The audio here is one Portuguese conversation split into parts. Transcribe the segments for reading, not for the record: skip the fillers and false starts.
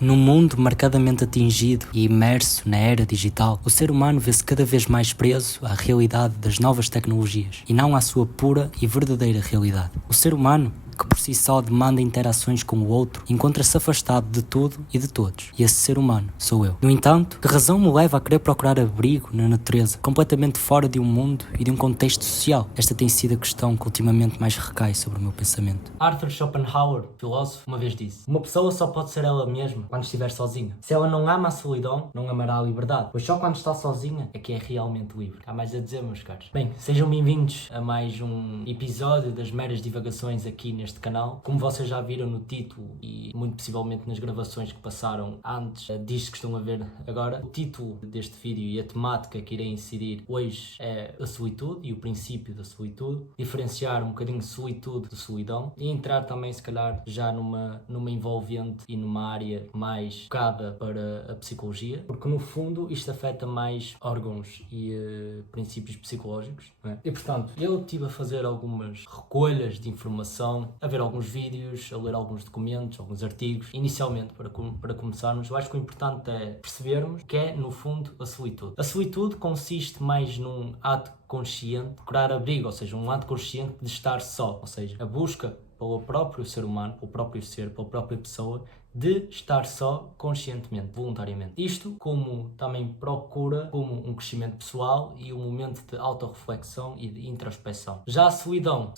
Num mundo marcadamente atingido e imerso na era digital, o ser humano vê-se cada vez mais preso à realidade das novas tecnologias e não à sua pura e verdadeira realidade. O ser humano, que por si só demanda interações com o outro, encontra-se afastado de tudo e de todos. E esse ser humano sou eu. No entanto, que razão me leva a querer procurar abrigo na natureza, completamente fora de um mundo e de um contexto social? Esta tem sido a questão que ultimamente mais recai sobre o meu pensamento. Arthur Schopenhauer, filósofo, uma vez disse: uma pessoa só pode ser ela mesma quando estiver sozinha. Se ela não ama a solidão, não amará a liberdade, pois só quando está sozinha é que é realmente livre. Há mais a dizer, meus caros. Bem, sejam bem-vindos a mais um episódio das meras divagações aqui neste canal. Como vocês já viram no título e muito possivelmente nas gravações que passaram antes disto que estão a ver agora, o título deste vídeo e a temática que irei incidir hoje é a solitude e o princípio da solitude, diferenciar um bocadinho solitude de solidão e entrar também se calhar já numa envolvente e numa área mais focada para a psicologia, porque no fundo isto afeta mais órgãos e princípios psicológicos, não é? E portanto, eu estive a fazer algumas recolhas de informação, a ver alguns vídeos, a ler alguns documentos, alguns artigos. Inicialmente, para começarmos, eu acho que o importante é percebermos que é, no fundo, a solitude. A solitude consiste mais num ato consciente de procurar abrigo, ou seja, um ato consciente de estar só, ou seja, a busca pelo próprio ser humano, pelo próprio ser, pela própria pessoa, de estar só conscientemente, voluntariamente. Isto como também procura como um crescimento pessoal e um momento de autorreflexão e de introspeção. Já a solidão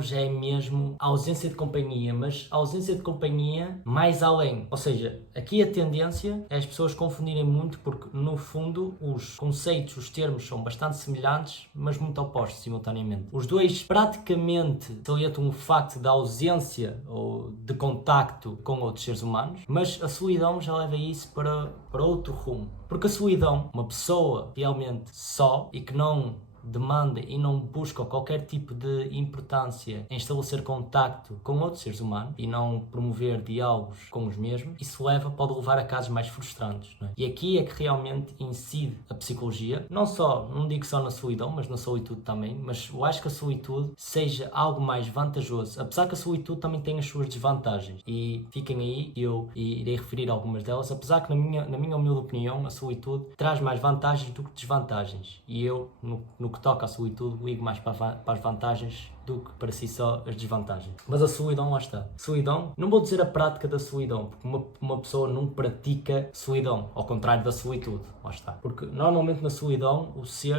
já é mesmo a ausência de companhia, mas a ausência de companhia mais além. Ou seja, aqui a tendência é as pessoas confundirem muito porque no fundo os conceitos, os termos são bastante semelhantes, mas muito opostos simultaneamente. Os dois praticamente salientam o facto da ausência ou de contacto com outros seres humanos, mas a solidão já leva isso para outro rumo. Porque a solidão, uma pessoa realmente só e que não demanda e não busca qualquer tipo de importância em estabelecer contacto com outros seres humanos e não promover diálogos com os mesmos, isso pode levar a casos mais frustrantes, não é? E aqui é que realmente incide a psicologia, não digo só na solidão, mas na solitude também, mas eu acho que a solitude seja algo mais vantajoso, apesar que a solitude também tem as suas desvantagens, e fiquem aí, eu irei referir algumas delas, apesar que na minha humilde opinião, a solitude traz mais vantagens do que desvantagens, e eu, no que toca à solitude, ligo mais para as vantagens do que para si só as desvantagens. Mas a solidão, lá está. Solidão, não vou dizer a prática da solidão, porque uma pessoa não pratica solidão, ao contrário da solitude, lá está. Porque normalmente na solidão,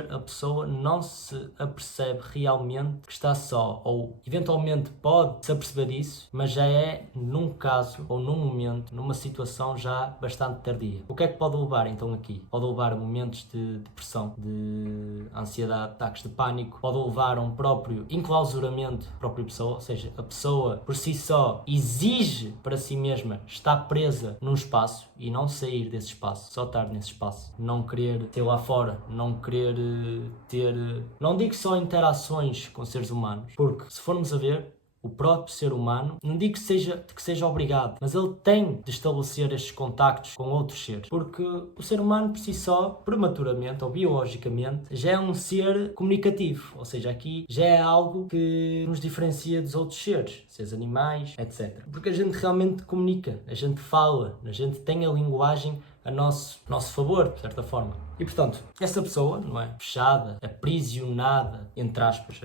a pessoa não se apercebe realmente que está só, ou eventualmente pode se aperceber disso, mas já é num caso, ou num momento, numa situação já bastante tardia. O que é que pode levar então aqui? Pode levar a momentos de depressão, de ansiedade, ataques de pânico, pode levar a um próprio enclausuramento da própria pessoa, ou seja, a pessoa por si só exige para si mesma estar presa num espaço e não sair desse espaço, só estar nesse espaço, não querer ter lá fora, não querer ter, não digo só interações com seres humanos, porque se formos a ver, o próprio ser humano, não digo que seja obrigado, mas ele tem de estabelecer estes contactos com outros seres, porque o ser humano por si só, prematuramente ou biologicamente, já é um ser comunicativo, ou seja, aqui já é algo que nos diferencia dos outros seres animais, etc. Porque a gente realmente comunica, a gente fala, a gente tem a linguagem a nosso favor, de certa forma. E portanto, essa pessoa, não é? Fechada, aprisionada, entre aspas,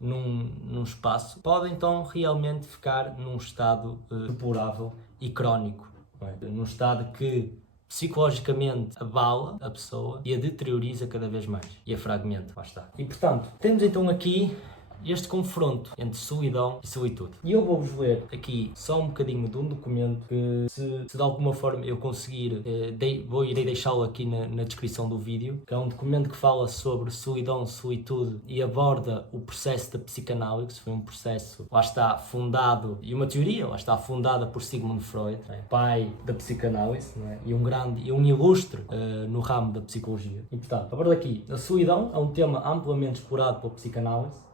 num espaço, pode então realmente ficar num estado deplorável e crónico, não é? Num estado que psicologicamente abala a pessoa e a deterioriza cada vez mais e a fragmenta, lá está. E portanto, temos então aqui este confronto entre solidão e solitude. E eu vou-vos ler aqui só um bocadinho de um documento que, se de alguma forma eu conseguir, irei deixá-lo aqui na descrição do vídeo, que é um documento que fala sobre solidão, solitude e aborda o processo da psicanálise. Foi um processo, lá está, fundado, e uma teoria, lá está, fundada por Sigmund Freud, é? Pai da psicanálise, não é? E um ilustre no ramo da psicologia. E portanto, aborda aqui, a solidão é um tema amplamente explorado pela psicanálise,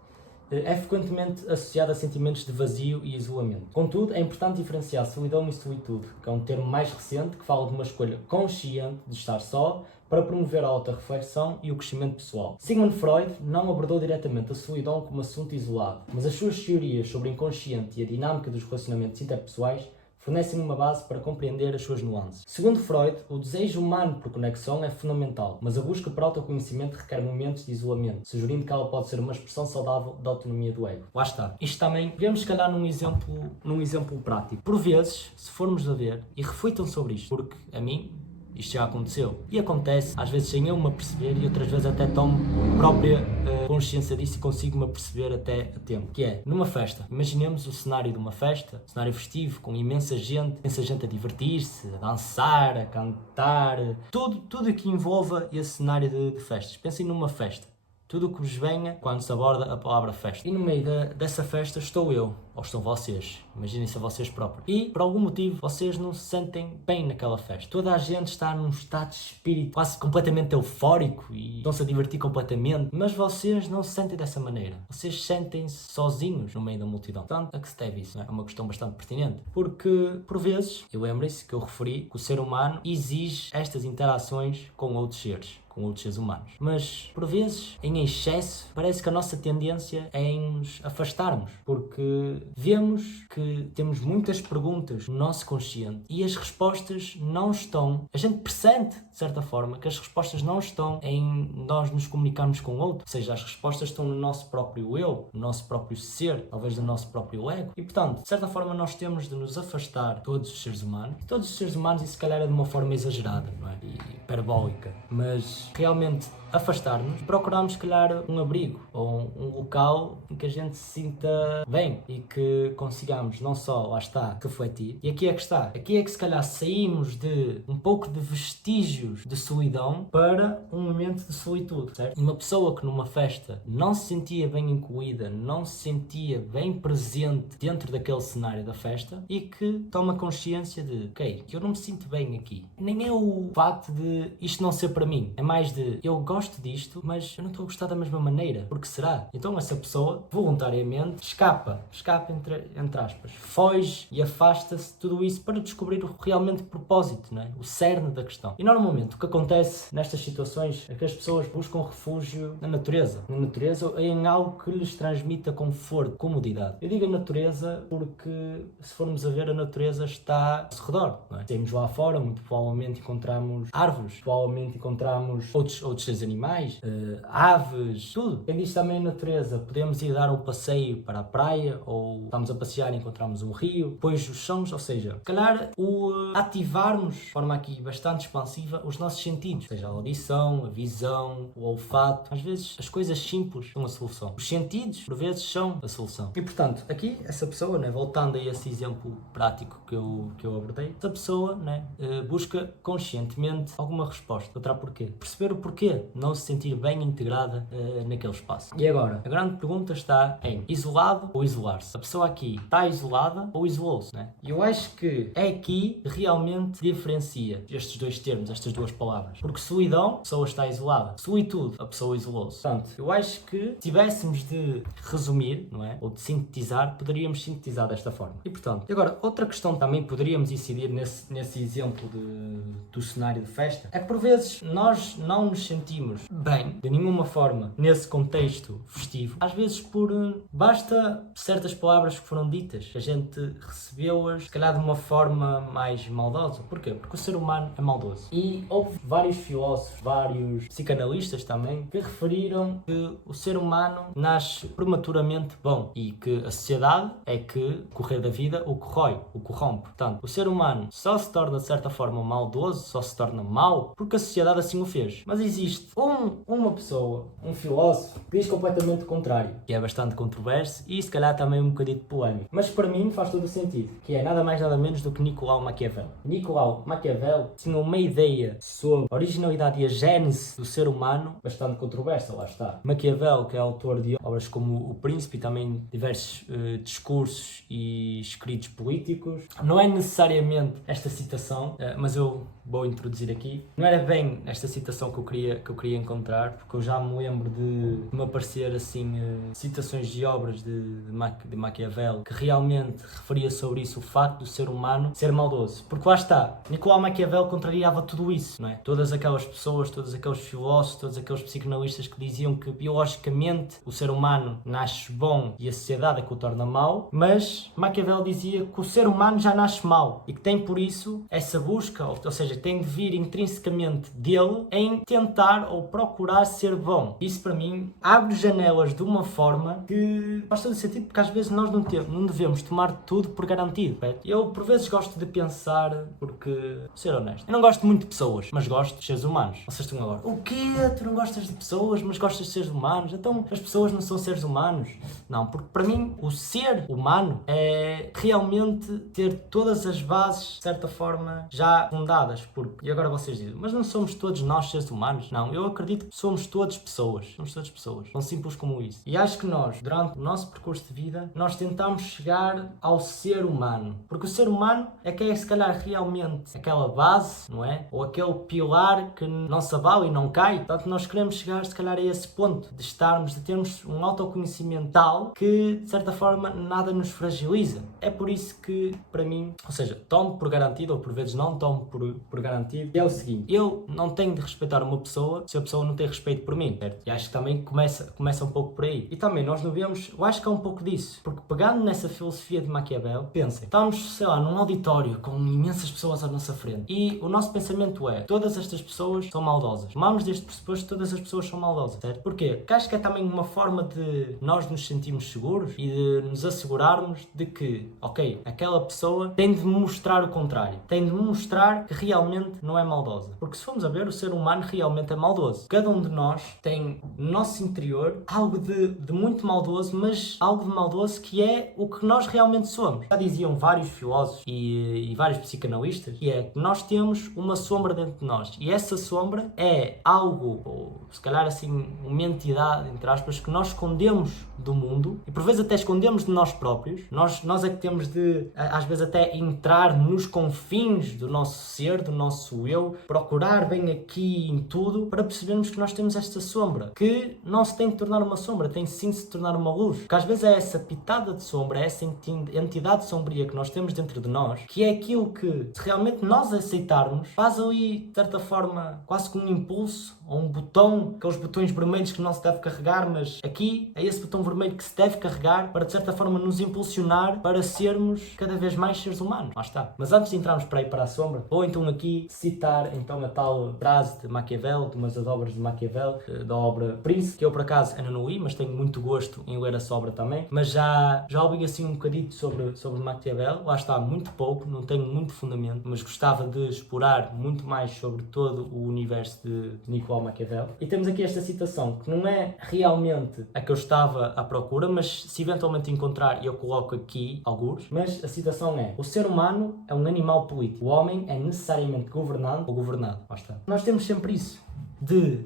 é frequentemente associado a sentimentos de vazio e isolamento. Contudo, é importante diferenciar solidão e solitude, que é um termo mais recente que fala de uma escolha consciente de estar só para promover a autorreflexão e o crescimento pessoal. Sigmund Freud não abordou diretamente a solidão como assunto isolado, mas as suas teorias sobre o inconsciente e a dinâmica dos relacionamentos interpessoais fornecem uma base para compreender as suas nuances. Segundo Freud, o desejo humano por conexão é fundamental, mas a busca por autoconhecimento requer momentos de isolamento, sugerindo que ela pode ser uma expressão saudável da autonomia do ego. Lá está. Isto também vemos, se calhar, num exemplo prático. Por vezes, se formos a ver, e reflitam sobre isto, porque a mim isto já aconteceu. E acontece, às vezes sem eu me aperceber, e outras vezes até tomo própria consciência disso e consigo-me aperceber até a tempo. Que é, numa festa, imaginemos o cenário de uma festa, cenário festivo, com imensa gente a divertir-se, a dançar, a cantar, tudo que envolva esse cenário de festas. Pensem numa festa. Tudo o que vos venha quando se aborda a palavra festa. E no meio dessa festa estou eu, ou estão vocês. Imaginem-se a vocês próprios. E, por algum motivo, vocês não se sentem bem naquela festa. Toda a gente está num estado de espírito quase completamente eufórico e estão-se a divertir completamente. Mas vocês não se sentem dessa maneira. Vocês sentem-se sozinhos no meio da multidão. Portanto, a que se deve isso? Não é? É uma questão bastante pertinente. Porque, por vezes, e lembrem-se que eu referi que o ser humano exige estas interações com outros seres humanos. Mas, por vezes, em excesso, parece que a nossa tendência é em nos afastarmos, porque vemos que temos muitas perguntas no nosso consciente e as respostas não estão, a gente pressente, de certa forma, que as respostas não estão em nós nos comunicarmos com o outro, ou seja, as respostas estão no nosso próprio eu, no nosso próprio ser, talvez no nosso próprio ego, e portanto, de certa forma nós temos de nos afastar de todos os seres humanos, e se calhar é de uma forma exagerada, não é? E hiperbólica, mas realmente afastar-nos e procurarmos, se calhar, um abrigo ou um local em que a gente se sinta bem e que consigamos não só, lá está, refletir. E aqui é que está. Aqui é que, se calhar, saímos de um pouco de vestígios de solidão para um momento de solitude, certo? Uma pessoa que numa festa não se sentia bem incluída, não se sentia bem presente dentro daquele cenário da festa e que toma consciência de, ok, eu não me sinto bem aqui. Nem é o facto de isto não ser para mim. É mais de, eu gosto disto, mas eu não estou a gostar da mesma maneira. Porque será? Então essa pessoa, voluntariamente, escapa entre aspas, foge e afasta-se de tudo isso para descobrir realmente o propósito, não é? O cerne da questão. E normalmente o que acontece nestas situações é que as pessoas buscam refúgio na natureza ou em algo que lhes transmita conforto, comodidade. Eu digo a natureza porque, se formos a ver, a natureza está ao seu redor, não é? Saímos lá fora, muito provavelmente encontramos árvores, provavelmente encontramos outros seres animais, aves, tudo. Quem diz também a natureza, podemos ir dar um passeio para a praia ou estamos a passear e encontramos um rio, depois os sons, ou seja, se calhar ativarmos de forma aqui bastante expansiva os nossos sentidos, seja a audição, a visão, o olfato. Às vezes as coisas simples são a solução. Os sentidos, por vezes, são a solução. E portanto, aqui essa pessoa, né, voltando a esse exemplo prático que eu abordei, essa pessoa, né, busca conscientemente alguma resposta. Outra porquê? Perceber o porquê não se sentir bem integrada naquele espaço. E agora, a grande pergunta está em isolado ou isolar-se. A pessoa aqui está isolada ou isolou-se, né? E eu acho que é aqui realmente diferencia estes dois termos, estas duas palavras. Porque solidão, a pessoa está isolada. Solitude, a pessoa isolou-se. Portanto, eu acho que se tivéssemos de resumir, não é? Ou de sintetizar, poderíamos sintetizar desta forma. E portanto, agora, outra questão também poderíamos incidir nesse exemplo do cenário de festa, é que por vezes nós não nos sentimos bem, de nenhuma forma, nesse contexto festivo. Às vezes basta certas palavras que foram ditas, que a gente recebeu-as, se calhar de uma forma mais maldosa. Porquê? Porque o ser humano é maldoso. E houve vários filósofos, vários psicanalistas também, que referiram que o ser humano nasce prematuramente bom e que a sociedade é que, o correr da vida, o corrói, o corrompe. Portanto, o ser humano só se torna de certa forma maldoso, só se torna mau, porque a sociedade assim o fez. Mas existe uma pessoa, um filósofo, que diz completamente o contrário, que é bastante controverso e se calhar também um bocadinho polémico. Mas para mim faz todo o sentido, que é nada mais nada menos do que Nicolau Maquiavel. Nicolau Maquiavel tinha uma ideia sobre a originalidade e a gênese do ser humano bastante controversa, lá está. Maquiavel, que é autor de obras como O Príncipe e também diversos discursos e escritos políticos. Não é necessariamente esta citação, mas eu vou introduzir aqui. Não era bem esta citação que eu queria queria encontrar, porque eu já me lembro de me aparecer assim citações de obras de Maquiavel que realmente referia sobre isso, o facto do ser humano ser maldoso. Porque lá está, Nicolau Maquiavel contrariava tudo isso, não é? Todas aquelas pessoas, todos aqueles filósofos, todos aqueles psicanalistas que diziam que biologicamente o ser humano nasce bom e a sociedade é que o torna mau, mas Maquiavel dizia que o ser humano já nasce mau e que tem por isso essa busca, ou seja, tem de vir intrinsecamente dele em tentar ou procurar ser bom. Isso para mim abre janelas de uma forma que faz todo sentido, porque às vezes nós não devemos tomar tudo por garantido. Certo? Eu por vezes gosto de pensar, porque, ser honesto, eu não gosto muito de pessoas, mas gosto de seres humanos. Vocês estão agora, o quê? Tu não gostas de pessoas, mas gostas de seres humanos? Então as pessoas não são seres humanos? Não, porque para mim o ser humano é realmente ter todas as bases, de certa forma, já fundadas. Porque, e agora vocês dizem, mas não somos todos nós seres humanos? Não, eu acredito que somos todos pessoas. Somos todas pessoas. Tão simples como isso. E acho que nós, durante o nosso percurso de vida, nós tentamos chegar ao ser humano. Porque o ser humano é que é, se calhar, realmente aquela base, não é? Ou aquele pilar que não se abala e não cai. Portanto, nós queremos chegar, se calhar, a esse ponto de estarmos, de termos um autoconhecimento tal que, de certa forma, nada nos fragiliza. É por isso que, para mim, ou seja, tomo por garantido, ou por vezes não tomo por garantido, é o seguinte: eu não tenho de respeitar uma pessoa se a pessoa não tem respeito por mim, certo? E acho que também começa um pouco por aí. E também nós devemos, eu acho que é um pouco disso, porque pegando nessa filosofia de Maquiavel, pensem, estamos, sei lá, num auditório com imensas pessoas à nossa frente e o nosso pensamento é, todas estas pessoas são maldosas. Tomamos deste pressuposto que todas as pessoas são maldosas, certo? Porquê? Porque acho que é também uma forma de nós nos sentirmos seguros e de nos assegurarmos de que, ok, aquela pessoa tem de mostrar o contrário, tem de mostrar que realmente não é maldosa. Porque se formos a ver, o ser humano realmente é maldoso. Cada um de nós tem no nosso interior algo de muito maldoso, mas algo de maldoso que é o que nós realmente somos. Já diziam vários filósofos e vários psicanalistas que é que nós temos uma sombra dentro de nós e essa sombra é algo, ou se calhar assim, uma entidade, entre aspas, que nós escondemos do mundo e por vezes até escondemos de nós próprios. Nós é que temos de, às vezes, até entrar nos confins do nosso ser, do nosso eu, procurar bem aqui em tudo para percebermos que nós temos esta sombra, que não se tem de tornar uma sombra, tem sim de se tornar uma luz. Porque às vezes é essa pitada de sombra, é essa entidade sombria que nós temos dentro de nós, que é aquilo que, se realmente nós aceitarmos, faz ali, de certa forma, quase como um impulso, ou um botão, aqueles botões vermelhos que não se deve carregar, mas aqui é esse botão vermelho que se deve carregar para, de certa forma, nos impulsionar para sermos cada vez mais seres humanos. Lá está. Mas antes de entrarmos para aí para a sombra, vou então aqui citar então a tal frase de Maquiavel, de umas das obras de Maquiavel, da obra Príncipe, que eu por acaso ainda não li, mas tenho muito gosto em ler essa obra também, mas já ouvi assim um bocadinho sobre Maquiavel, lá está, muito pouco, não tenho muito fundamento, mas gostava de explorar muito mais sobre todo o universo de Nicolau Maquiavel. E temos aqui esta citação, que não é realmente a que eu estava à procura, mas se eventualmente encontrar eu coloco aqui alguns, mas a citação é: o ser humano é um animal político, o homem é necessariamente governante ou governado. Lá está. Nós temos sempre isso.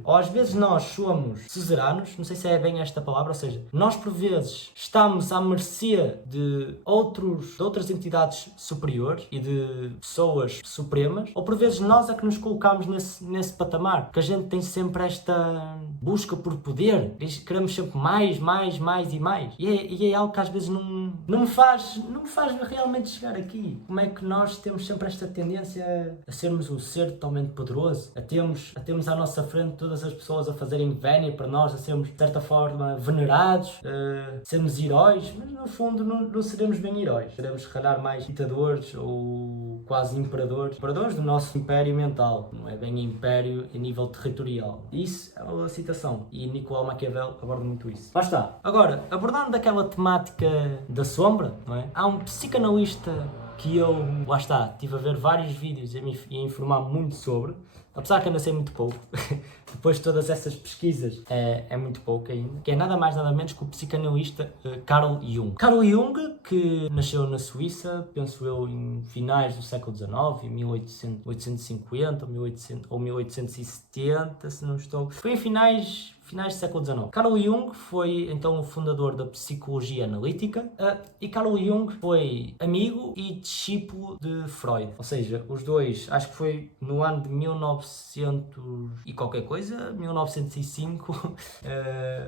Ou às vezes nós somos suzeranos, não sei se é bem esta palavra, ou seja, nós por vezes estamos à mercê de outras entidades superiores e de pessoas supremas, ou por vezes nós é que nos colocamos nesse patamar, porque a gente tem sempre esta busca por poder, queremos sempre mais e mais, e é algo que às vezes não me faz realmente chegar aqui. Como é que nós temos sempre esta tendência a sermos um ser totalmente poderoso, a termos à nossa frente todas as pessoas a fazerem vénia para nós, a sermos de certa forma venerados, sermos heróis, mas no fundo não seremos bem heróis, seremos se calhar mais ditadores ou quase imperadores do nosso império mental, não é bem império a nível territorial. Isso é uma citação e Nicolau Maquiavel aborda muito isso. Lá está. Agora, abordando daquela temática da sombra, não é? Há um psicanalista que eu, lá está, estive a ver vários vídeos e a informar muito sobre, apesar que ainda sei muito pouco, depois de todas essas pesquisas é muito pouco ainda, que é nada mais nada menos que o psicanalista Carl Jung. Carl Jung, que nasceu na Suíça, penso eu, em finais do século XIX, em 1850 ou 1870, se não estou. Foi em finais do século XIX. Carl Jung foi então o fundador da psicologia analítica e Carl Jung foi amigo e discípulo de Freud. Ou seja, os dois, acho que foi no ano de 1900 1900 e qualquer coisa, 1905,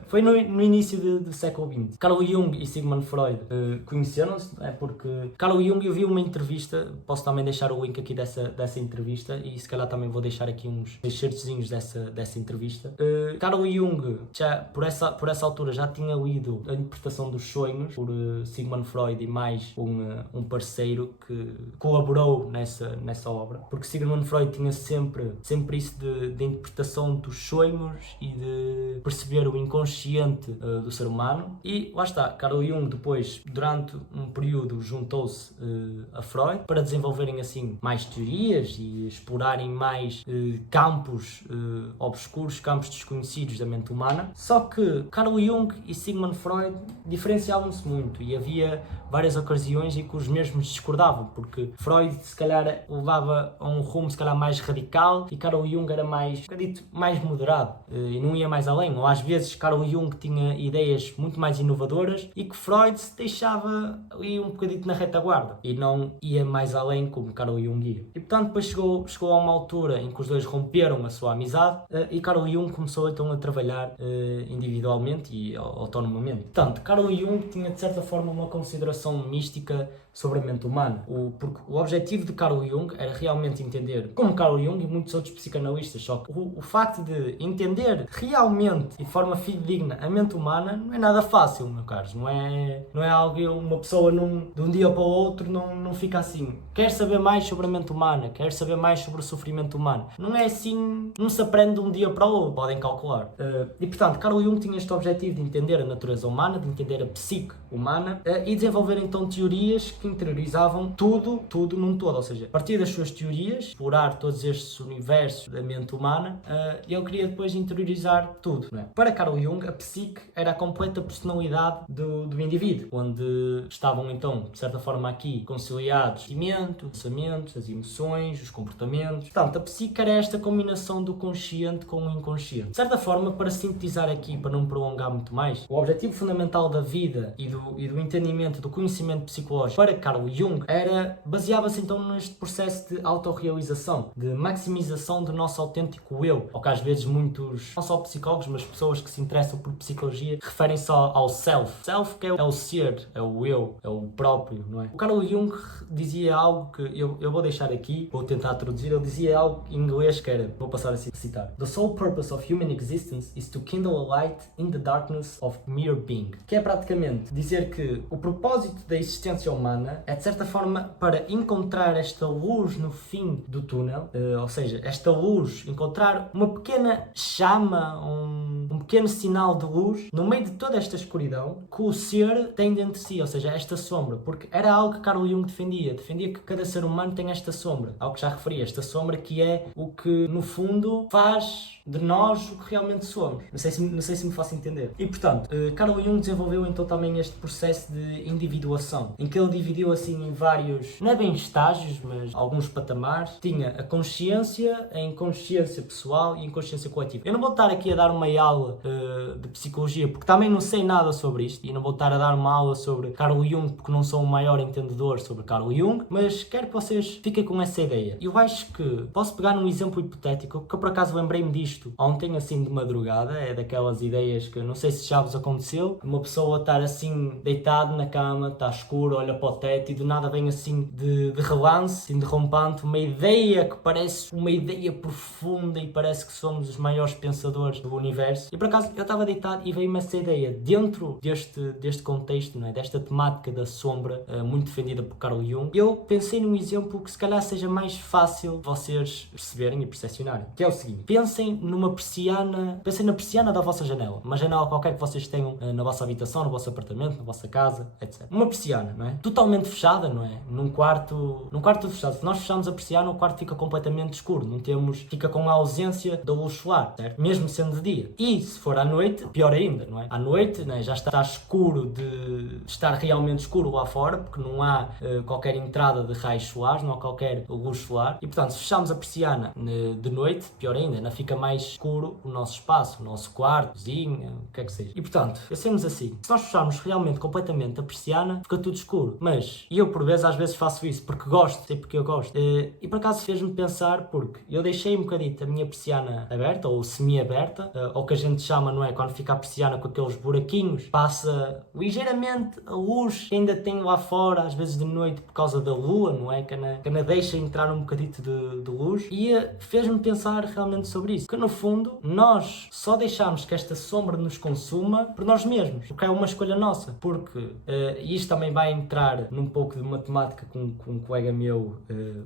foi no início do século XX. Carl Jung e Sigmund Freud conheceram-se, porque Carl Jung, eu vi uma entrevista, posso também deixar o link aqui dessa entrevista, e se calhar também vou deixar aqui uns excertozinhos dessa entrevista. Carl Jung, já por essa altura, já tinha lido a interpretação dos sonhos por Sigmund Freud e mais um parceiro que colaborou nessa obra, porque Sigmund Freud tinha sempre isso de interpretação dos sonhos e de perceber o inconsciente do ser humano. E lá está, Carl Jung depois, durante um período, juntou-se a Freud para desenvolverem assim mais teorias e explorarem mais campos obscuros, campos desconhecidos da mente humana. Só que Carl Jung e Sigmund Freud diferenciavam-se muito e havia várias ocasiões em que os mesmos discordavam, porque Freud se calhar levava a um rumo se calhar mais radical e Carl Jung era mais moderado e não ia mais além, ou às vezes Carl Jung tinha ideias muito mais inovadoras e que Freud se deixava ali um bocadinho na retaguarda e não ia mais além como Carl Jung ia. E portanto depois chegou a uma altura em que os dois romperam a sua amizade e Carl Jung começou então a trabalhar individualmente e autonomamente. Portanto, Carl Jung tinha de certa forma uma consideração mística sobre a mente humana, porque o objetivo de Carl Jung era realmente entender, como Carl Jung e muitos outros psicanalistas, só que o facto de entender realmente e de forma fidedigna a mente humana não é nada fácil, meus caros, não é algo que uma pessoa de um dia para o outro não fica assim, quer saber mais sobre a mente humana, quer saber mais sobre o sofrimento humano, não é assim, não se aprende de um dia para o outro, podem calcular. E portanto, Carl Jung tinha este objetivo de entender a natureza humana, de entender a psique humana e desenvolver então teorias que interiorizavam tudo num todo, ou seja, a partir das suas teorias, explorar todos estes universos da mente humana, ele queria depois interiorizar tudo, não é? Para Carl Jung, a psique era a completa personalidade do indivíduo, onde estavam então, de certa forma aqui, conciliados o sentimento, os pensamentos, as emoções, os comportamentos. Portanto, a psique era esta combinação do consciente com o inconsciente. De certa forma, para sintetizar aqui, para não me prolongar muito mais, o objetivo fundamental da vida e do entendimento, do conhecimento psicológico para Carl Jung baseava-se então neste processo de autorrealização, de maximização do nosso autêntico eu, ou que às vezes muitos, não só psicólogos, mas pessoas que se interessam por psicologia, referem-se ao self. Self que é o ser, é o eu, é o próprio, não é? O Carl Jung dizia algo que eu vou deixar aqui, vou tentar traduzir, ele dizia algo em inglês que era, vou passar a citar: The sole purpose of human existence is to kindle a light in the darkness of mere being. Que é praticamente dizer que o propósito da existência humana é de certa forma para encontrar esta luz no fim do túnel, ou seja, esta luz, encontrar uma pequena chama, um pequeno sinal de luz no meio de toda esta escuridão que o ser tem dentro de si, ou seja, esta sombra, porque era algo que Carl Jung defendia que cada ser humano tem esta sombra, ao que já referi, esta sombra que é o que no fundo faz de nós o que realmente somos. Não sei se me faço entender. E portanto, Carl Jung desenvolveu então também este processo de individuação, em que ele dividiu assim em vários, não é bem estágios, mas alguns patamares. Tinha a consciência, a inconsciência pessoal e a inconsciência coletiva. Eu não vou estar aqui a dar uma aula de psicologia, porque também não sei nada sobre isto, e não vou estar a dar uma aula sobre Carl Jung, porque não sou o maior entendedor sobre Carl Jung, mas quero que vocês fiquem com essa ideia. Eu acho que posso pegar num exemplo hipotético, que eu por acaso lembrei-me disto ontem, assim de madrugada, é daquelas ideias que não sei se já vos aconteceu, uma pessoa estar assim deitado na cama, está escuro, olha para o teto e do nada vem assim de relance, assim, derrompante, uma ideia que parece uma ideia profunda e parece que somos os maiores pensadores do universo. E por acaso eu estava deitado e veio-me essa ideia dentro deste contexto, não é? Desta temática da sombra, muito defendida por Carl Jung. Eu pensei num exemplo que se calhar seja mais fácil vocês perceberem e percepcionarem, que é o seguinte: pensem na persiana da vossa janela, uma janela qualquer que vocês tenham na vossa habitação, no vosso apartamento, na vossa casa, etc. Uma persiana, não é? Totalmente fechada, não é? Num quarto tudo fechado. Se nós fechamos a persiana, o quarto fica completamente escuro, fica com a ausência da luz solar, certo? Mesmo sendo de dia. E se for à noite, pior ainda, não é? À noite, não é? Já está escuro de estar realmente escuro lá fora, porque não há qualquer entrada de raios solares, não há qualquer luz solar. E portanto, se fechamos a persiana de noite, pior ainda, ainda fica mais escuro o nosso espaço, o nosso quarto, cozinha, o que é que seja. E portanto, pensemos assim: se nós fecharmos realmente completamente a persiana, fica tudo escuro. Mas eu por vezes às vezes faço isso porque gosto, sei porque eu gosto. E por acaso fez-me pensar, porque eu deixei um bocadito a minha persiana aberta, ou semi-aberta, ou que a gente chama, não é? Quando fica a persiana com aqueles buraquinhos, passa ligeiramente a luz que ainda tem lá fora, às vezes de noite, por causa da lua, não é? Que na deixa entrar um bocadito de luz. E fez-me pensar realmente sobre isso. Que no fundo, nós só deixamos que esta sombra nos consuma por nós mesmos. Porque é uma escolha nossa. Porque isto também vai entrar num pouco de matemática com um colega meu,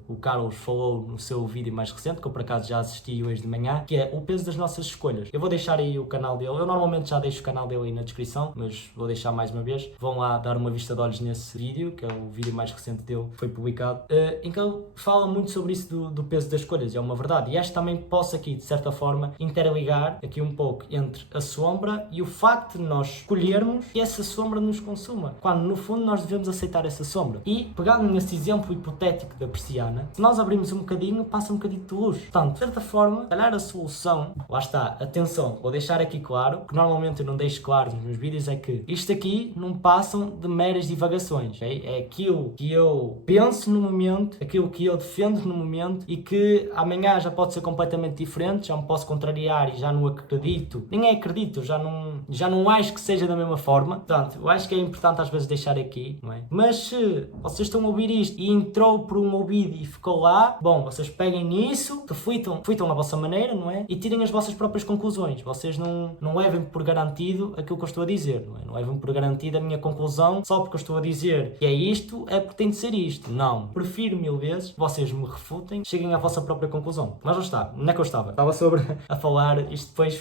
o Carlos, falou no seu vídeo mais recente, que eu por acaso já assisti hoje de manhã, que é o peso das nossas escolhas. Eu vou deixar aí o canal dele. Eu normalmente já deixo o canal dele aí na descrição, mas vou deixar mais uma vez. Vão lá dar uma vista de olhos nesse vídeo, que é o vídeo mais recente dele, que foi publicado, em que ele fala muito sobre isso do peso das escolhas. É uma verdade. E acho que também posso aqui, de certa forma, interligar aqui um pouco entre a sombra e o facto de nós escolhermos que essa sombra nos consuma, quando no fundo nós devemos aceitar essa sombra. E, pegando nesse exemplo hipotético da persiana, se nós abrimos um bocadinho, passa um bocadinho de luz. Portanto, de certa forma, calhar a solução, lá está, atenção, vou deixar aqui claro, que normalmente eu não deixo claro nos meus vídeos, é que isto aqui não passam de meras divagações, é aquilo que eu penso no momento, aquilo que eu defendo no momento, e que amanhã já pode ser completamente diferente, já me posso contrariar e já não acredito, nem acredito, já não acho que seja da mesma forma. Portanto, eu acho que é importante às vezes deixar aqui, não é? Mas se vocês estão a ouvir isto e entrou por um ouvido e ficou lá, bom, vocês peguem nisso, reflitam à vossa maneira, não é? E tirem as vossas próprias conclusões. Vocês não levem por garantido aquilo que eu estou a dizer, não é? Não levem por garantido a minha conclusão só porque eu estou a dizer que é isto, é porque tem de ser isto. Não. Prefiro 1000 vezes que vocês me refutem, cheguem à vossa própria conclusão. Mas lá está. Onde é que eu estava? Estava a falar, isto depois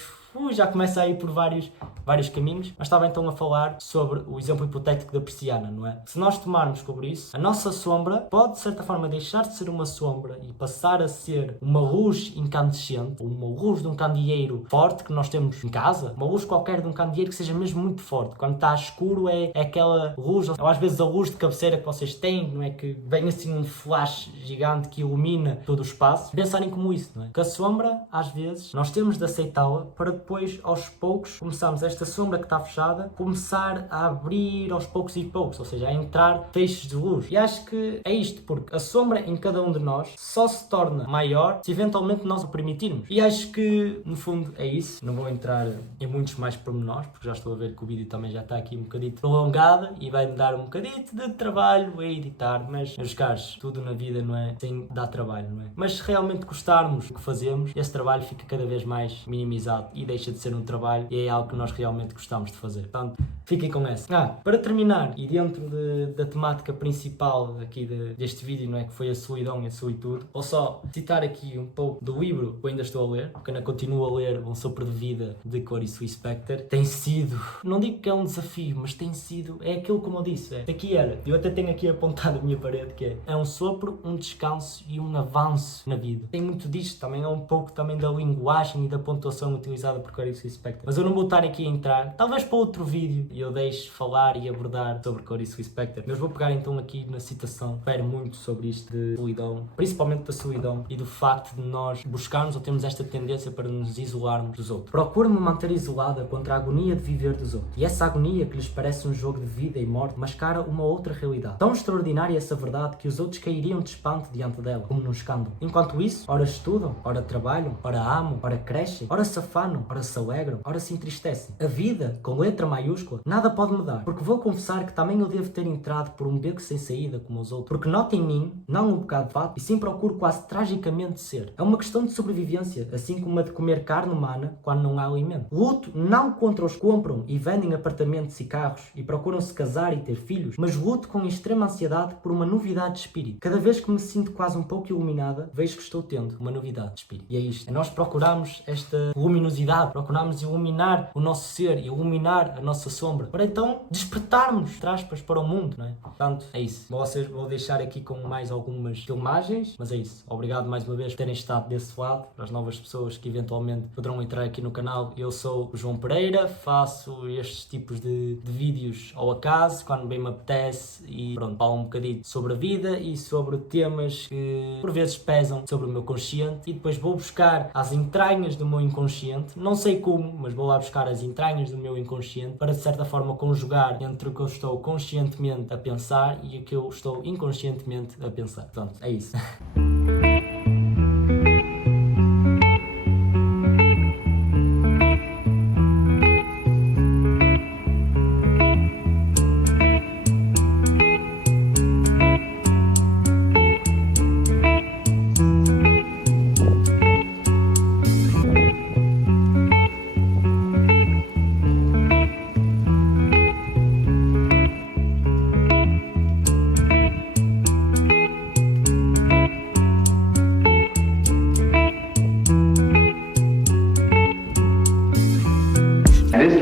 já começa a ir por vários caminhos, mas estava então a falar sobre o exemplo hipotético da persiana, não é? Se nós tomarmos sobre isso, a nossa sombra pode de certa forma deixar de ser uma sombra e passar a ser uma luz incandescente, ou uma luz de um candeeiro forte que nós temos em casa, uma luz qualquer de um candeeiro que seja mesmo muito forte. Quando está escuro é aquela luz, ou às vezes a luz de cabeceira que vocês têm, não é? Que vem assim um flash gigante que ilumina todo o espaço. Pensarem como isso, não é? Que a sombra, às vezes, nós temos de aceitá-la para depois, aos poucos, começamos esta sombra que está fechada, começar a abrir aos poucos e poucos, ou seja, a entrar feixes de luz. E acho que é isto, porque a sombra em cada um de nós só se torna maior se eventualmente nós o permitirmos. E acho que, no fundo, é isso. Não vou entrar em muitos mais pormenores, porque já estou a ver que o vídeo também já está aqui um bocadinho prolongado e vai-me dar um bocadinho de trabalho a editar, mas, meus caros, tudo na vida, não é? Tem de dar trabalho, não é? Mas se realmente gostarmos do que fazemos, esse trabalho fica cada vez mais minimizado e deixa de ser um trabalho e é algo que nós realmente gostamos de fazer. Portanto, fiquem com essa. Para terminar, e dentro da temática principal aqui deste vídeo, não é? Que foi a solidão e a solitude, vou só citar aqui um pouco do livro que eu ainda estou a ler, porque ainda continuo a ler Um Sopro de Vida, de Clarice Lispector. Tem sido, não digo que é um desafio, mas tem sido, é aquilo como eu disse, aqui era, eu até tenho aqui apontado a minha parede, que é um sopro, um descanso e um avanço na vida. Tem muito disto, também é um pouco também da linguagem e da pontuação utilizada por Clarice Lispector. Mas eu não vou estar aqui a entrar, talvez para outro vídeo, e eu deixo falar e abordar sobre Clarice Lispector. Mas vou pegar então aqui na citação, refere muito sobre isto de solidão, principalmente da solidão e do facto de nós buscarmos ou termos esta tendência para nos isolarmos dos outros. Procuro-me manter isolada contra a agonia de viver dos outros. E essa agonia que lhes parece um jogo de vida e morte mascara uma outra realidade. Tão extraordinária essa verdade que os outros cairiam de espanto diante dela, como num escândalo. Enquanto isso, ora estudam, ora trabalham, ora amam, ora crescem, ora se afanam, ora se alegram, ora se entristecem. A vida, com letra maiúscula, nada pode mudar, porque vou confessar que também eu devo ter entrado por um beco sem saída como os outros, porque noto em mim, não um bocado de fato, e sim procuro quase tragicamente ser. É uma questão de sobrevivência, assim como a de comer carne humana quando não há alimento. Luto não contra os que compram e vendem apartamentos e carros e procuram se casar e ter filhos, mas luto com extrema ansiedade por uma novidade de espírito. Cada vez que me sinto quase um pouco iluminada, vejo que estou tendo uma novidade de espírito. E é isto. É nós procuramos esta luminosidade, procuramos iluminar o nosso ser, iluminar a nossa sombra, para então despertarmos, entre aspas, para o mundo, não é? Portanto, é isso. Vou deixar aqui com mais algumas filmagens, mas é isso. Obrigado mais uma vez por terem estado desse lado, para as novas pessoas que eventualmente poderão entrar aqui no canal. Eu sou o João Pereira, faço estes tipos de vídeos ao acaso, quando bem me apetece, e pronto, falo um bocadinho sobre a vida e sobre temas que por vezes pesam sobre o meu consciente, e depois vou buscar as entranhas do meu inconsciente, não sei como, mas vou lá buscar as entranhas do meu inconsciente para de certa forma conjugar entre o que eu estou conscientemente a pensar e o que eu estou inconscientemente a pensar. Portanto, é isso.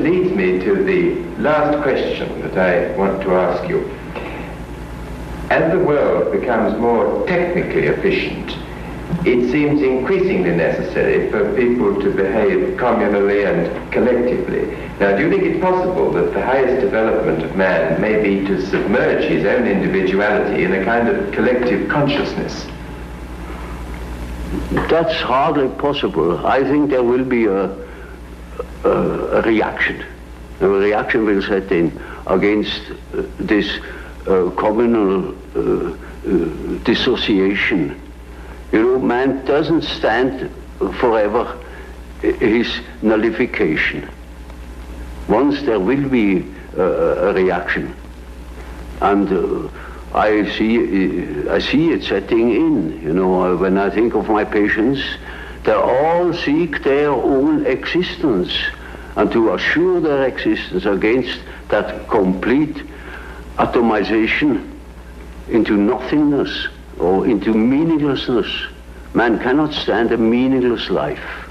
leads me to the last question that I want to ask you. As the world becomes more technically efficient, it seems increasingly necessary for people to behave communally and collectively. Now, do you think it's possible that the highest development of man may be to submerge his own individuality in a kind of collective consciousness? That's hardly possible. I think there will be a reaction. A reaction will set in against this communal dissociation. You know, man doesn't stand forever his nullification. Once there will be a reaction, and I see it setting in. You know, when I think of my patients, they all seek their own existence, and to assure their existence against that complete atomization into nothingness or into meaninglessness. Man cannot stand a meaningless life.